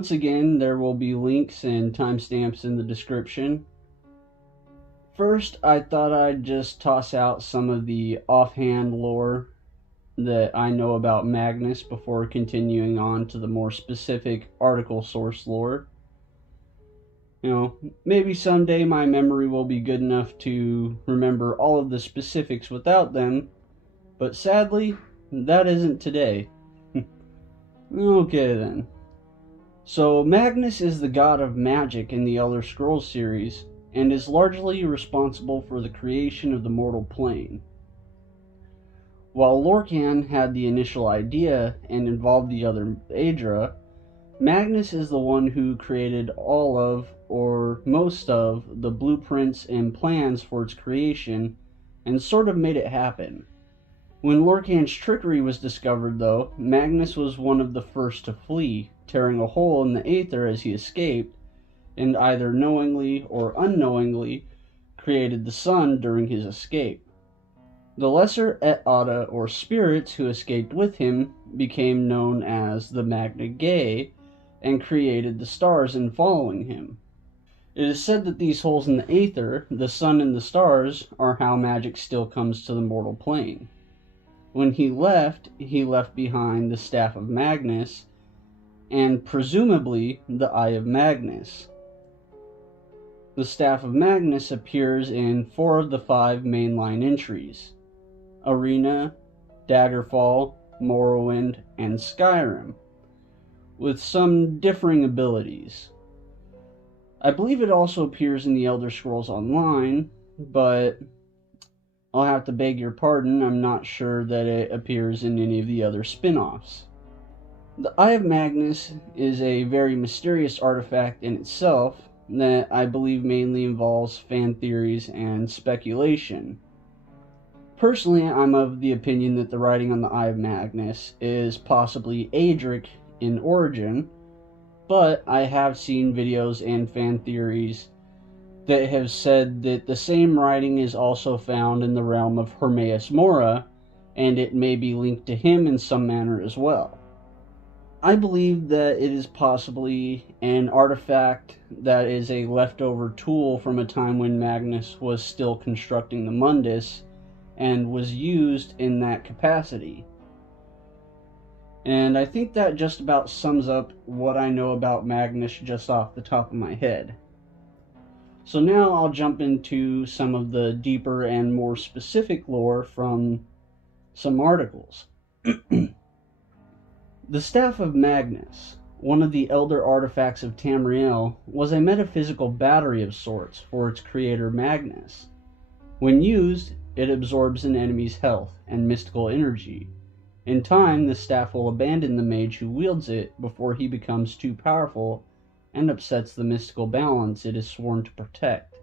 Once again, there will be links and timestamps in the description. First, I thought I'd just toss out some of the offhand lore that I know about Magnus before continuing on to the more specific article source lore. Maybe someday my memory will be good enough to remember all of the specifics without them, but sadly, that isn't today. Okay then. So Magnus is the god of magic in the Elder Scrolls series, and is largely responsible for the creation of the mortal plane. While Lorkhan had the initial idea and involved the other Aedra, Magnus is the one who created all of, or most of, the blueprints and plans for its creation, and sort of made it happen. When Lorkhan's trickery was discovered, though, Magnus was one of the first to flee, tearing a hole in the Aether as he escaped, and either knowingly or unknowingly created the sun during his escape. The lesser Et'Ada, or spirits, who escaped with him became known as the Magna Gae, and created the stars in following him. It is said that these holes in the Aether, the sun and the stars, are how magic still comes to the mortal plane. When he left behind the Staff of Magnus, and presumably the Eye of Magnus. The Staff of Magnus appears in 4 of the 5 mainline entries: Arena, Daggerfall, Morrowind, and Skyrim, with some differing abilities. I believe it also appears in the Elder Scrolls Online, but I'll have to beg your pardon, I'm not sure that it appears in any of the other spin-offs. The Eye of Magnus is a very mysterious artifact in itself that I believe mainly involves fan theories and speculation. Personally, I'm of the opinion that the writing on the Eye of Magnus is possibly Aedric in origin, but I have seen videos and fan theories that have said that the same writing is also found in the realm of Hermaeus Mora, and it may be linked to him in some manner as well. I believe that it is possibly an artifact that is a leftover tool from a time when Magnus was still constructing the Mundus, and was used in that capacity. And I think that just about sums up what I know about Magnus just off the top of my head. So now I'll jump into some of the deeper and more specific lore from some articles. The Staff of Magnus, one of the elder artifacts of Tamriel, was a metaphysical battery of sorts for its creator Magnus. When used, it absorbs an enemy's health and mystical energy. In time, the staff will abandon the mage who wields it before he becomes too powerful and upsets the mystical balance it is sworn to protect.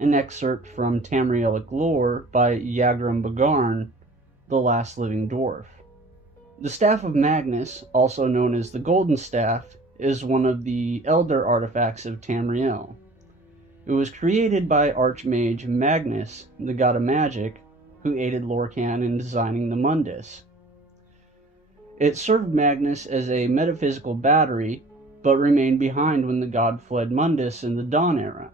An excerpt from Tamrielic lore by Yagrum Bargarn, the last living dwarf. The Staff of Magnus, also known as the Golden Staff, is one of the elder artifacts of Tamriel. It was created by Archmage Magnus, the god of magic, who aided Lorkhan in designing the Mundus. It served Magnus as a metaphysical battery, but remained behind when the god fled Mundus in the Dawn era.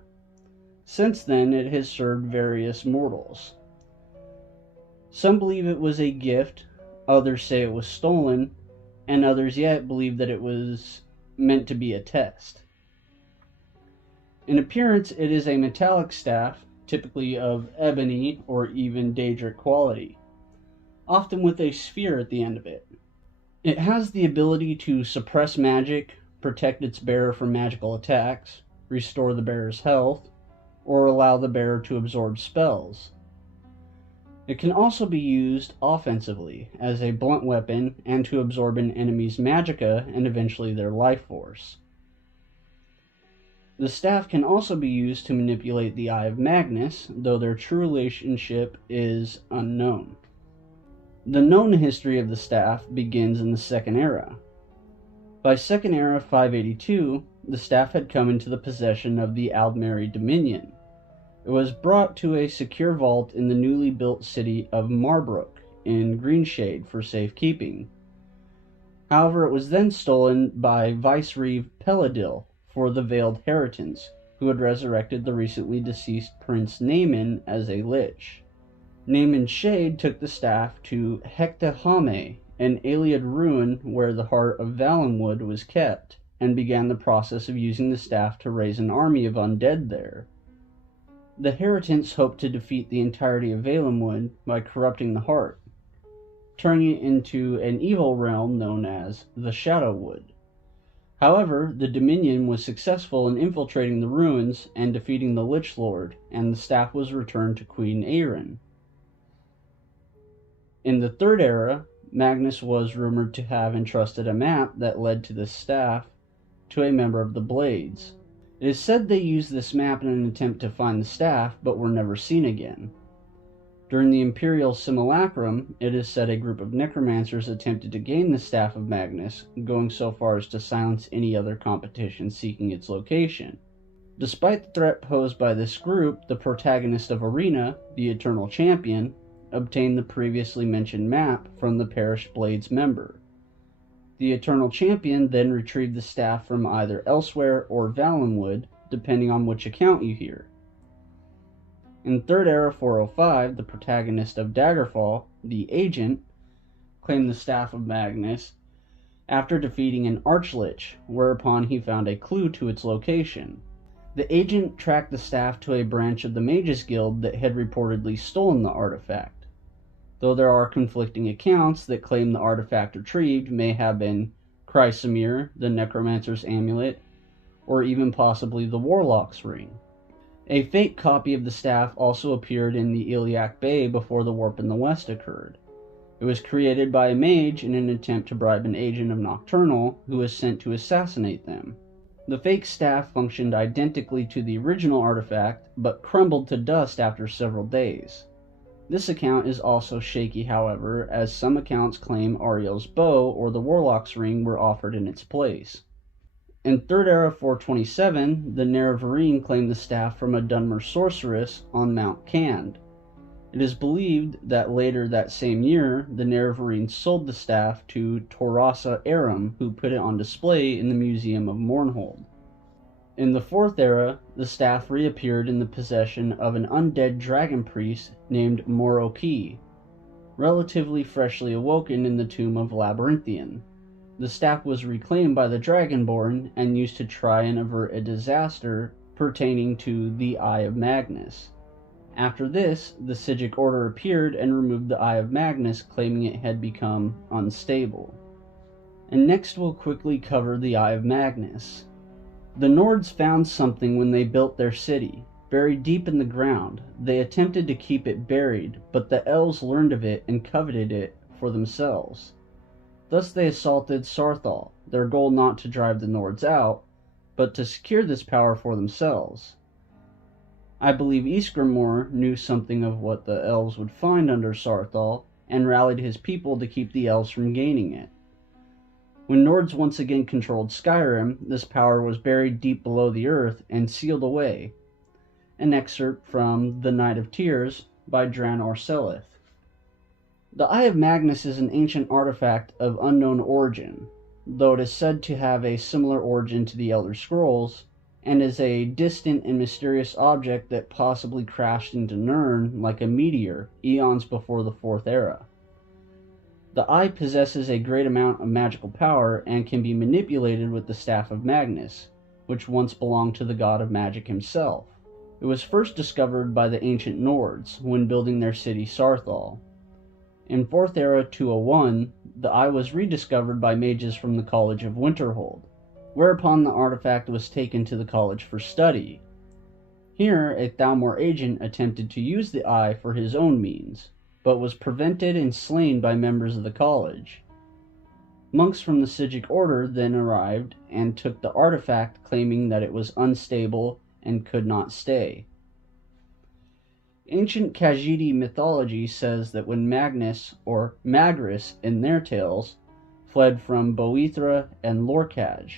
Since then, it has served various mortals. Some believe it was a gift, others say it was stolen, and others yet believe that it was meant to be a test. In appearance, it is a metallic staff, typically of ebony or even daedric quality, often with a sphere at the end of it. It has the ability to suppress magic, protect its bearer from magical attacks, restore the bearer's health, or allow the bearer to absorb spells. It can also be used offensively, as a blunt weapon, and to absorb an enemy's magicka and eventually their life force. The staff can also be used to manipulate the Eye of Magnus, though their true relationship is unknown. The known history of the staff begins in the Second Era. By Second Era 582, the staff had come into the possession of the Aldmeri Dominion. It was brought to a secure vault in the newly built city of Marbrook in Greenshade for safekeeping. However, it was then stolen by Vicereeve Peladil for the Veiled Heritance, who had resurrected the recently deceased Prince Naaman as a lich. Naaman's shade took the staff to Hektahame, an Iliad ruin where the heart of Valenwood was kept, and began the process of using the staff to raise an army of undead there. The Heritants hoped to defeat the entirety of Valenwood by corrupting the heart, turning it into an evil realm known as the Shadowwood. However, the Dominion was successful in infiltrating the ruins and defeating the Lich Lord, and the staff was returned to Queen Aerin. In the Third Era, Magnus was rumored to have entrusted a map that led to the staff to a member of the Blades. It is said they used this map in an attempt to find the staff, but were never seen again. During the Imperial Simulacrum, it is said a group of necromancers attempted to gain the Staff of Magnus, going so far as to silence any other competition seeking its location. Despite the threat posed by this group, the protagonist of Arena, the Eternal Champion, obtained the previously mentioned map from the perished Blades member. The Eternal Champion then retrieved the staff from either elsewhere or Valenwood, depending on which account you hear. In Third Era 405, the protagonist of Daggerfall, the Agent, claimed the Staff of Magnus after defeating an Archlich, whereupon he found a clue to its location. The Agent tracked the staff to a branch of the Mages Guild that had reportedly stolen the artifact, though there are conflicting accounts that claim the artifact retrieved may have been Chrysamere, the Necromancer's Amulet, or even possibly the Warlock's Ring. A fake copy of the staff also appeared in the Iliac Bay before the Warp in the West occurred. It was created by a mage in an attempt to bribe an agent of Nocturnal who was sent to assassinate them. The fake staff functioned identically to the original artifact, but crumbled to dust after several days. This account is also shaky, however, as some accounts claim Ariel's bow or the Warlock's Ring were offered in its place. In Third Era 427, the Nerevarine claimed the staff from a Dunmer sorceress on Mount Cand. It is believed that later that same year, the Nerevarine sold the staff to Torasa Aram, who put it on display in the Museum of Mournhold. In the Fourth Era, the staff reappeared in the possession of an undead dragon priest named Moroki, relatively freshly awoken in the tomb of Labyrinthian. The staff was reclaimed by the Dragonborn and used to try and avert a disaster pertaining to the Eye of Magnus. After this, the Psijic Order appeared and removed the Eye of Magnus, claiming it had become unstable. And next we'll quickly cover the Eye of Magnus. The Nords found something when they built their city. Buried deep in the ground, they attempted to keep it buried, but the elves learned of it and coveted it for themselves. Thus they assaulted Sarthal, their goal not to drive the Nords out, but to secure this power for themselves. I believe Ysgramor knew something of what the elves would find under Sarthal, and rallied his people to keep the elves from gaining it. When Nords once again controlled Skyrim, this power was buried deep below the earth and sealed away. An excerpt from The Night of Tears by Dran Orselith. The Eye of Magnus is an ancient artifact of unknown origin, though it is said to have a similar origin to the Elder Scrolls, and is a distant and mysterious object that possibly crashed into Nirn like a meteor eons before the Fourth Era. The Eye possesses a great amount of magical power and can be manipulated with the Staff of Magnus, which once belonged to the god of magic himself. It was first discovered by the ancient Nords when building their city Sarthal. In 4th Era 201, the Eye was rediscovered by mages from the College of Winterhold, whereupon the artifact was taken to the college for study. Here, a Thalmor agent attempted to use the Eye for his own means, but was prevented and slain by members of the college. Monks from the Psijic Order then arrived and took the artifact, claiming that it was unstable and could not stay. Ancient Khajiit mythology says that when Magnus, or Magris in their tales, fled from Boethra and Lorkhaj,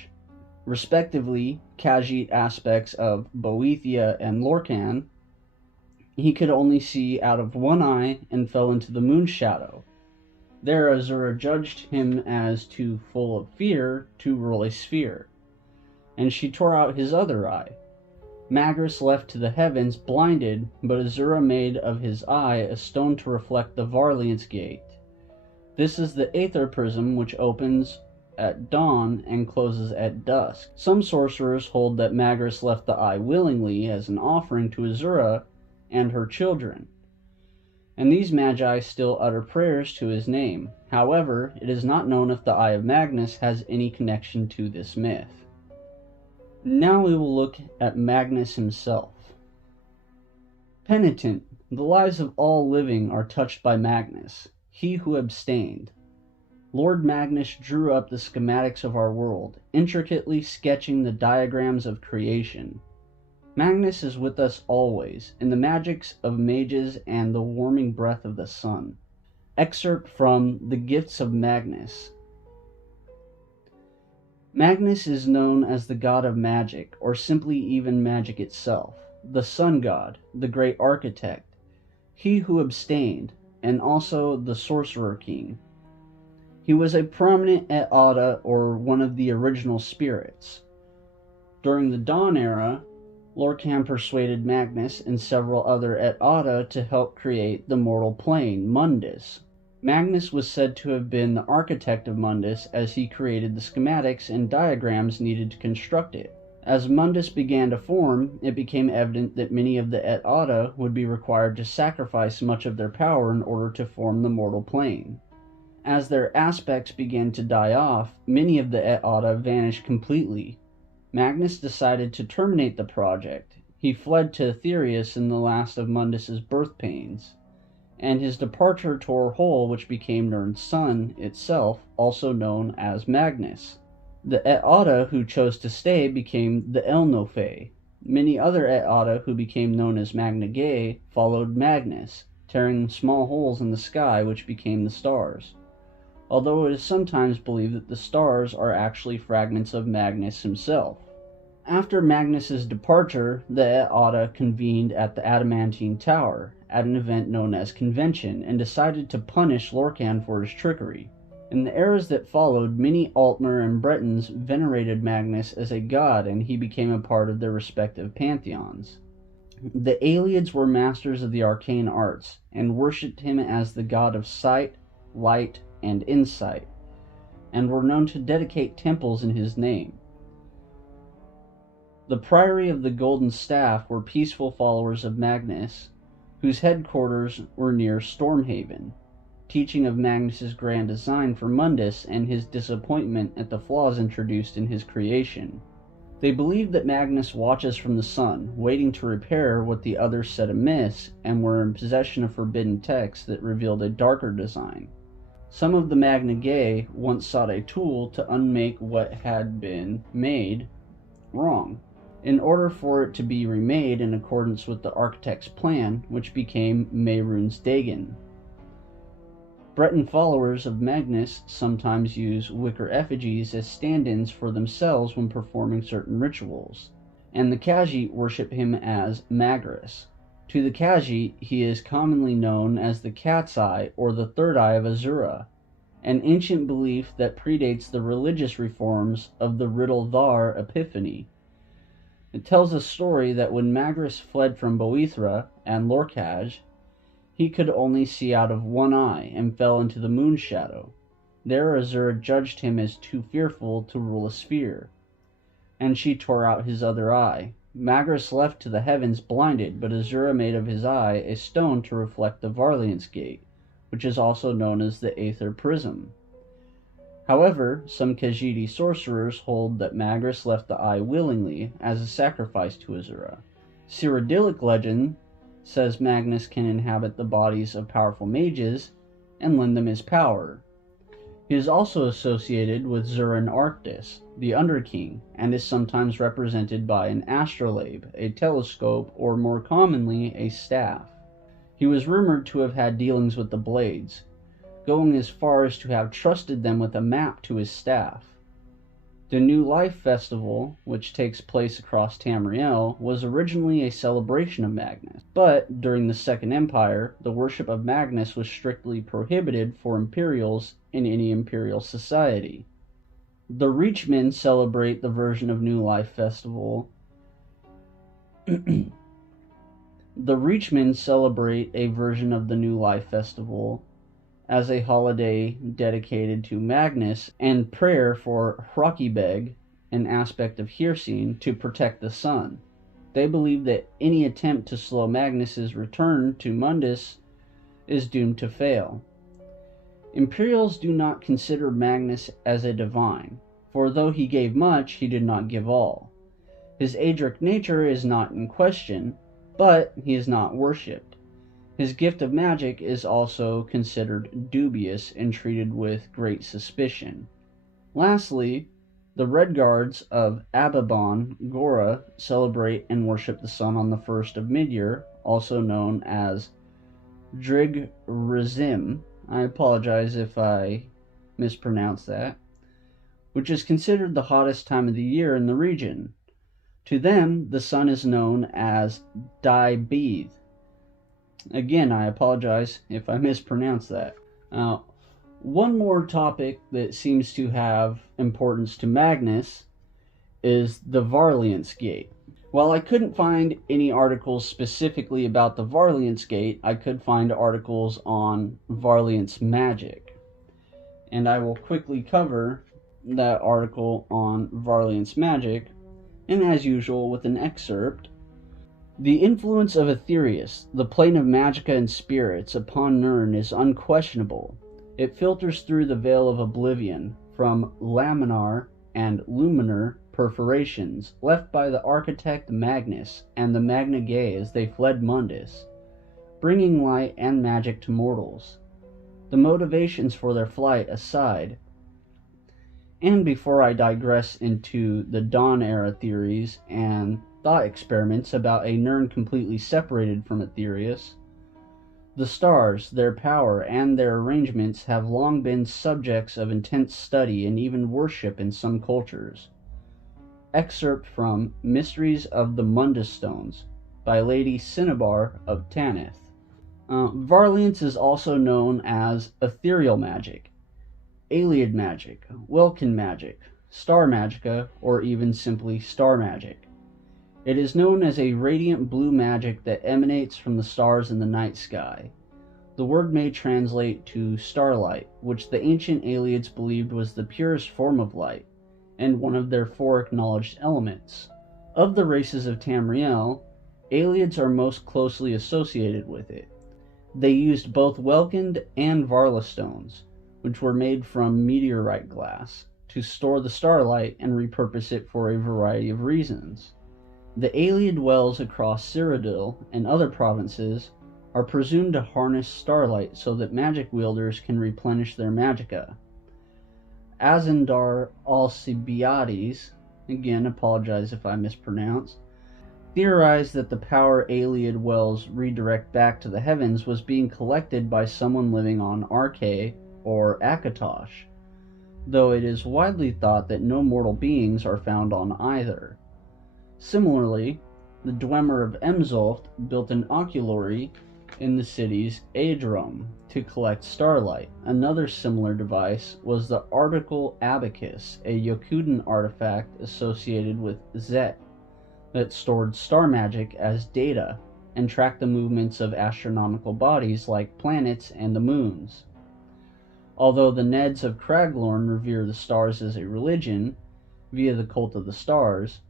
respectively Khajiit aspects of Boethia and Lorkhan, he could only see out of one eye and fell into the moon shadow. There Azura judged him as too full of fear to rule a sphere, and she tore out his other eye. Magus left to the heavens blinded, but Azura made of his eye a stone to reflect the Varliance gate. This is the Aether prism, which opens at dawn and closes at dusk. Some sorcerers hold that Magus left the eye willingly as an offering to Azura and her children, and these magi still utter prayers to his name. However, it is not known if the Eye of Magnus has any connection to this myth. Now we will look at Magnus himself. Penitent, the lives of all living are touched by Magnus, he who abstained. Lord Magnus drew up the schematics of our world, intricately sketching the diagrams of creation. Magnus is with us always, in the magics of mages and the warming breath of the sun. Excerpt from the Gifts of Magnus. Magnus is known as the god of magic, or simply even magic itself, the sun god, the great architect, he who abstained, and also the sorcerer king. He was a prominent et Ada, or one of the original spirits. During the Dawn era, Lorcan persuaded Magnus and several other et Ada to help create the mortal plane, Mundus. Magnus was said to have been the architect of Mundus, as he created the schematics and diagrams needed to construct it. As Mundus began to form, it became evident that many of the et Ada would be required to sacrifice much of their power in order to form the mortal plane. As their aspects began to die off, many of the et Ada vanished completely. Magnus decided to terminate the project. He fled to Aetherius in the last of Mundus's birth pains, and his departure tore a hole which became Nirn's sun itself, also known as Magnus. The et Ada who chose to stay became the Elnofae. Many other et Ada who became known as Magnagae followed Magnus, tearing small holes in the sky which became the stars, although it is sometimes believed that the stars are actually fragments of Magnus himself. After Magnus's departure, the et Ada convened at the Adamantine Tower at an event known as Convention, and decided to punish Lorcan for his trickery. In the eras that followed, many Altmer and Bretons venerated Magnus as a god, and he became a part of their respective pantheons. The Aelids were masters of the arcane arts, and worshipped him as the god of sight, light, and insight, and were known to dedicate temples in his name. The Priory of the Golden Staff were peaceful followers of Magnus, whose headquarters were near Stormhaven, teaching of Magnus's grand design for Mundus and his disappointment at the flaws introduced in his creation. They believed that Magnus watches from the sun, waiting to repair what the others said amiss, and were in possession of forbidden texts that revealed a darker design. Some of the Magnagae once sought a tool to unmake what had been made wrong, in order for it to be remade in accordance with the architect's plan, which became Mehrunes Dagon. Breton followers of Magnus sometimes use wicker effigies as stand-ins for themselves when performing certain rituals, and the Khajiit worship him as Magus. To the Khajiit, he is commonly known as the Cat's Eye, or the Third Eye of Azura, an ancient belief that predates the religious reforms of the Riddle Thar Epiphany. It tells a story that when Magus fled from Boethra and Lorcaj, he could only see out of one eye and fell into the moon shadow. There Azura judged him as too fearful to rule a sphere, and she tore out his other eye. Magus left to the heavens blinded, but Azura made of his eye a stone to reflect the Varliance gate, which is also known as the Aether prism. However, some Khajiit sorcerers hold that Magus left the eye willingly as a sacrifice to Azura. Cyrodiilic legend says Magnus can inhabit the bodies of powerful mages and lend them his power. He is also associated with Zurin Arctis, the Underking, and is sometimes represented by an astrolabe, a telescope, or more commonly, a staff. He was rumored to have had dealings with the Blades, going as far as to have trusted them with a map to his staff. The New Life Festival, which takes place across Tamriel, was originally a celebration of Magnus. But during the Second Empire, the worship of Magnus was strictly prohibited for Imperials in any Imperial society. The Reachmen celebrate the version of New Life Festival. The Reachmen celebrate a version of the New Life Festival as a holiday dedicated to Magnus and prayer for Hrokkibeg, an aspect of Hircine, to protect the sun. They believe that any attempt to slow Magnus's return to Mundus is doomed to fail. Imperials do not consider Magnus as a divine, for though he gave much, he did not give all. His Adric nature is not in question, but he is not worshipped. His gift of magic is also considered dubious and treated with great suspicion. Lastly, the Red Guards of Ababan Gora celebrate and worship the sun on the 1st of Midyear, also known as Drig Rizim. I apologize if I mispronounce that, which is considered the hottest time of the year in the region. To them, the sun is known as Dai Beith. Again, I apologize if I mispronounced that. One more topic that seems to have importance to Magnus is the Varliance Gate. While I couldn't find any articles specifically about the Varliance Gate, I could find articles on Varliance magic. And I will quickly cover that article on Varliance magic, and as usual with an excerpt. The influence of Aetherius, the plane of magica and spirits, upon Nirn is unquestionable. It filters through the veil of oblivion from laminar and luminar perforations left by the architect Magnus and the Magna Gay as they fled Mundus, bringing light and magic to mortals. The motivations for their flight aside, and before I digress into the Dawn Era theories and thought experiments about a Nirn completely separated from Aetherius, the stars, their power, and their arrangements have long been subjects of intense study and even worship in some cultures. Excerpt from Mysteries of the Mundus Stones by Lady Cinnabar of Tanith. Varliance is also known as ethereal magic, Ayleid magic, Welkin magic, star magica, or even simply star magic. It is known as a radiant blue magic that emanates from the stars in the night sky. The word may translate to starlight, which the ancient Ayleids believed was the purest form of light, and one of their 4 acknowledged elements. Of the races of Tamriel, Ayleids are most closely associated with it. They used both Welkind and Varla stones, which were made from meteorite glass, to store the starlight and repurpose it for a variety of reasons. The Ayleid wells across Cyrodiil and other provinces are presumed to harness starlight so that magic wielders can replenish their magicka. Azandar Alcibiades, again apologize if I mispronounce, theorized that the power Ayleid wells redirect back to the heavens was being collected by someone living on Arkay or Akatosh, though it is widely thought that no mortal beings are found on either. Similarly, the Dwemer of Emzulft built an oculory in the city's Yagrum to collect starlight. Another similar device was the Article Abacus, a Yokudan artifact associated with Zet that stored star magic as data and tracked the movements of astronomical bodies like planets and the moons. Although the Neds of Craglorn revere the stars as a religion via the Cult of the Stars,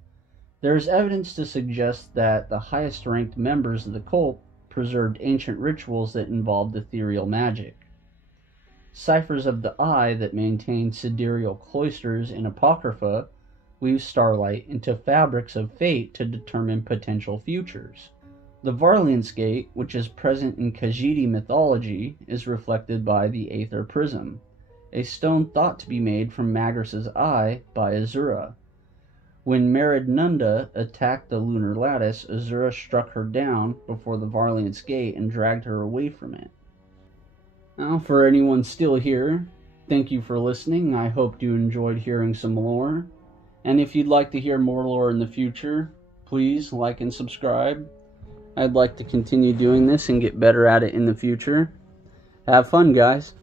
there is evidence to suggest that the highest-ranked members of the cult preserved ancient rituals that involved ethereal magic. Ciphers of the Eye that maintain sidereal cloisters in Apocrypha weave starlight into fabrics of fate to determine potential futures. The Varliance Gate, which is present in Khajiit mythology, is reflected by the Aether Prism, a stone thought to be made from Magus's eye by Azura. When Meridnunda attacked the lunar lattice, Azura struck her down before the Varliance Gate and dragged her away from it. Now, for anyone still here, thank you for listening. I hope you enjoyed hearing some lore. And if you'd like to hear more lore in the future, please like and subscribe. I'd like to continue doing this and get better at it in the future. Have fun, guys.